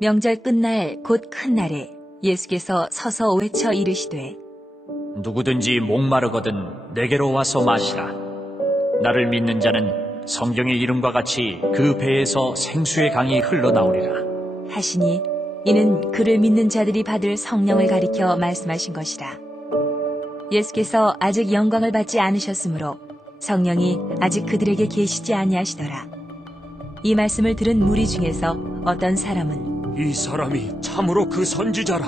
명절 끝날 곧 큰 날에 예수께서 서서 외쳐 이르시되 누구든지 목마르거든 내게로 와서 마시라. 나를 믿는 자는 성경의 이름과 같이 그 배에서 생수의 강이 흘러나오리라. 하시니 이는 그를 믿는 자들이 받을 성령을 가리켜 말씀하신 것이라. 예수께서 아직 영광을 받지 않으셨으므로 성령이 아직 그들에게 계시지 아니하시더라. 이 말씀을 들은 무리 중에서 어떤 사람은 이 사람이 참으로 그 선지자라.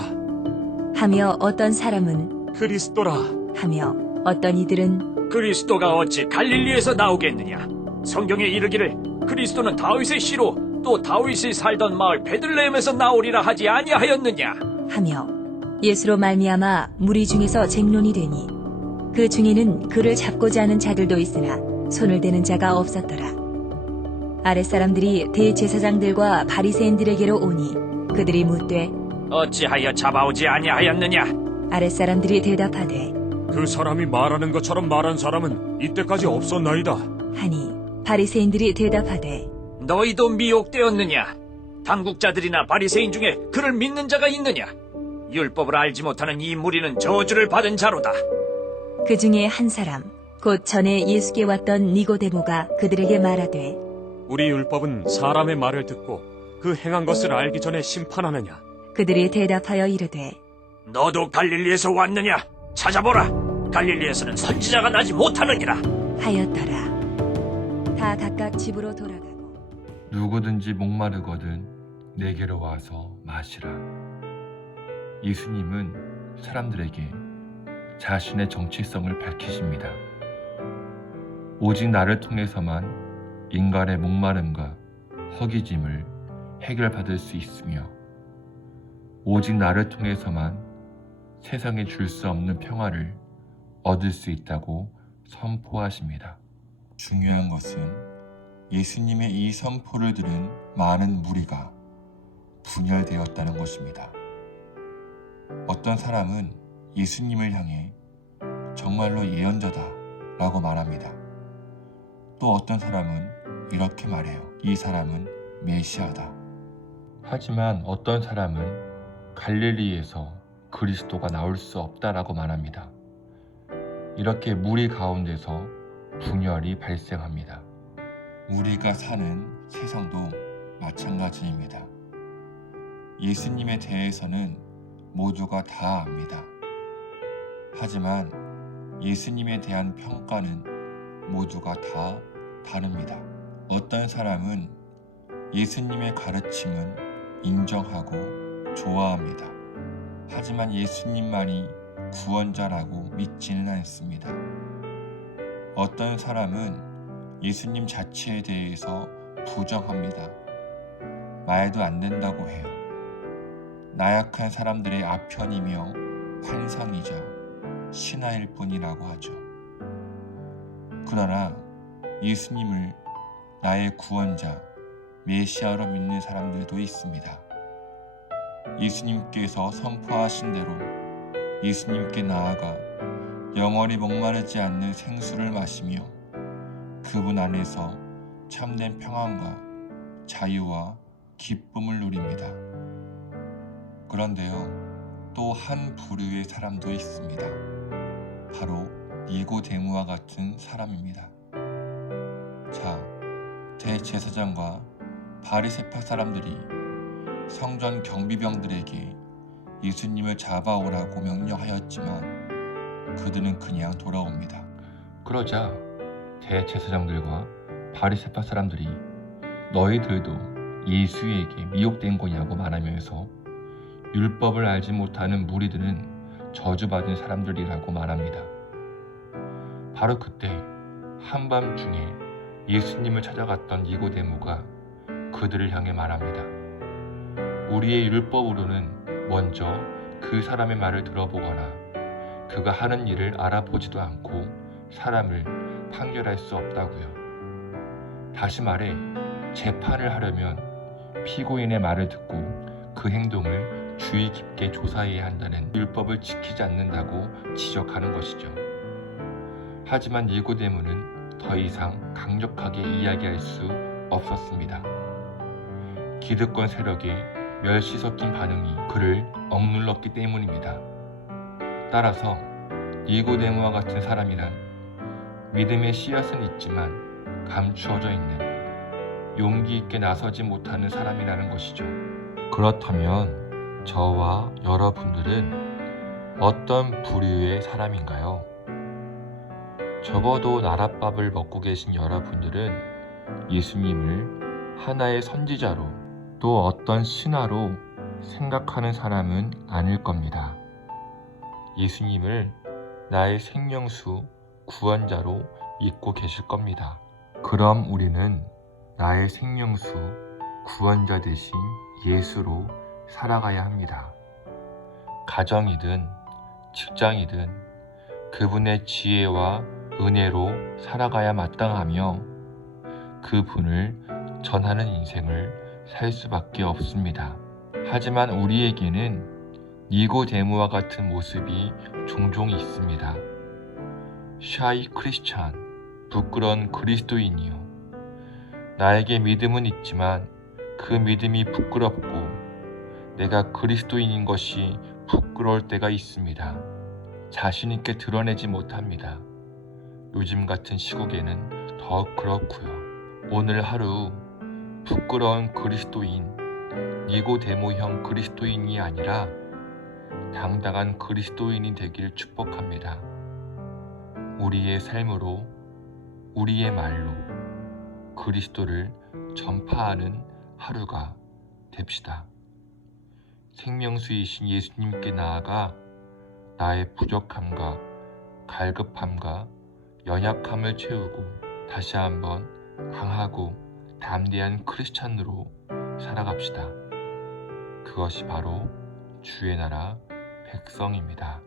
하며 어떤 사람은 그리스도라. 하며 어떤 이들은 그리스도가 어찌 갈릴리에서 나오겠느냐? 성경에 이르기를 그리스도는 다윗의 씨로 또 다윗이 살던 마을 베들레헴에서 나오리라 하지 아니하였느냐? 하며 예수로 말미암아 무리 중에서 쟁론이 되니 그 중에는 그를 잡고자 하는 자들도 있으나 손을 대는 자가 없었더라. 아랫사람들이 대제사장들과 바리새인들에게로 오니 그들이 묻되 어찌하여 잡아오지 아니하였느냐? 아랫사람들이 대답하되 그 사람이 말하는 것처럼 말한 사람은 이때까지 없었나이다. 하니 바리새인들이 대답하되 너희도 미혹되었느냐? 당국자들이나 바리새인 중에 그를 믿는 자가 있느냐? 율법을 알지 못하는 이 무리는 저주를 받은 자로다. 그 중에 한 사람 곧 전에 예수께 왔던 니고데모가 그들에게 말하되 우리 율법은 사람의 말을 듣고 그 행한 것을 알기 전에 심판하느냐? 그들이 대답하여 이르되 너도 갈릴리에서 왔느냐? 찾아보라. 갈릴리에서는 선지자가 나지 못하느니라. 하였더라. 다 각각 집으로 돌아가고 누구든지 목마르거든 내게로 와서 마시라. 예수님은 사람들에게 자신의 정체성을 밝히십니다. 오직 나를 통해서만 인간의 목마름과 허기짐을 해결받을 수 있으며 오직 나를 통해서만 세상에 줄 수 없는 평화를 얻을 수 있다고 선포하십니다. 중요한 것은 예수님의 이 선포를 들은 많은 무리가 분열되었다는 것입니다. 어떤 사람은 예수님을 향해 정말로 예언자다 라고 말합니다. 또 어떤 사람은 이렇게 말해요. 이 사람은 메시아다. 하지만 어떤 사람은 갈릴리에서 그리스도가 나올 수 없다라고 말합니다. 이렇게 무리 가운데서 분열이 발생합니다. 우리가 사는 세상도 마찬가지입니다. 예수님에 대해서는 모두가 다 압니다. 하지만 예수님에 대한 평가는 모두가 다 다릅니다. 어떤 사람은 예수님의 가르침은 인정하고 좋아합니다. 하지만 예수님만이 구원자라고 믿지는 않습니다. 어떤 사람은 예수님 자체에 대해서 부정합니다. 말도 안 된다고 해요. 나약한 사람들의 아편이며 환상이자 신하일 뿐이라고 하죠. 그러나 예수님을 나의 구원자, 메시아로 믿는 사람들도 있습니다. 예수님께서 선포하신 대로 예수님께 나아가 영원히 목마르지 않는 생수를 마시며 그분 안에서 참된 평안과 자유와 기쁨을 누립니다. 그런데요, 또 한 부류의 사람도 있습니다. 바로 니고데모와 같은 사람입니다. 자, 대제사장과 바리새파 사람들이 성전 경비병들에게 예수님을 잡아오라고 명령하였지만 그들은 그냥 돌아옵니다. 그러자 대제사장들과 바리새파 사람들이 너희들도 예수에게 미혹된 거냐고 말하면서 율법을 알지 못하는 무리들은 저주받은 사람들이라고 말합니다. 바로 그때 한밤중에 예수님을 찾아갔던 니고데모가 그들을 향해 말합니다. 우리의 율법으로는 먼저 그 사람의 말을 들어보거나 그가 하는 일을 알아보지도 않고 사람을 판결할 수 없다고요. 다시 말해 재판을 하려면 피고인의 말을 듣고 그 행동을 주의 깊게 조사해야 한다는 율법을 지키지 않는다고 지적하는 것이죠. 하지만 니고데모는 더 이상 강력하게 이야기할 수 없었습니다. 기득권 세력의 멸시 섞인 반응이 그를 억눌렀기 때문입니다. 따라서 니고데모와 같은 사람이란 믿음의 씨앗은 있지만 감추어져 있는 용기 있게 나서지 못하는 사람이라는 것이죠. 그렇다면 저와 여러분들은 어떤 부류의 사람인가요? 적어도 나랏밥을 먹고 계신 여러분들은 예수님을 하나의 선지자로 또 어떤 신하로 생각하는 사람은 아닐 겁니다. 예수님을 나의 생명수 구원자로 믿고 계실 겁니다. 그럼 우리는 나의 생명수 구원자 대신 예수로 살아가야 합니다. 가정이든 직장이든 그분의 지혜와 은혜로 살아가야 마땅하며 그분을 전하는 인생을 살 수밖에 없습니다. 하지만 우리에게는 니고데모와 같은 모습이 종종 있습니다. 샤이 크리스찬, 부끄러운 그리스도인이요. 나에게 믿음은 있지만 그 믿음이 부끄럽고 내가 그리스도인인 것이 부끄러울 때가 있습니다. 자신있게 드러내지 못합니다. 요즘 같은 시국에는 더 그렇고요. 오늘 하루 부끄러운 그리스도인, 니고데모형 그리스도인이 아니라 당당한 그리스도인이 되길 축복합니다. 우리의 삶으로, 우리의 말로 그리스도를 전파하는 하루가 됩시다. 생명수이신 예수님께 나아가 나의 부족함과 갈급함과 연약함을 채우고 다시 한번 강하고 담대한 크리스찬으로 살아갑시다. 그것이 바로 주의 나라 백성입니다.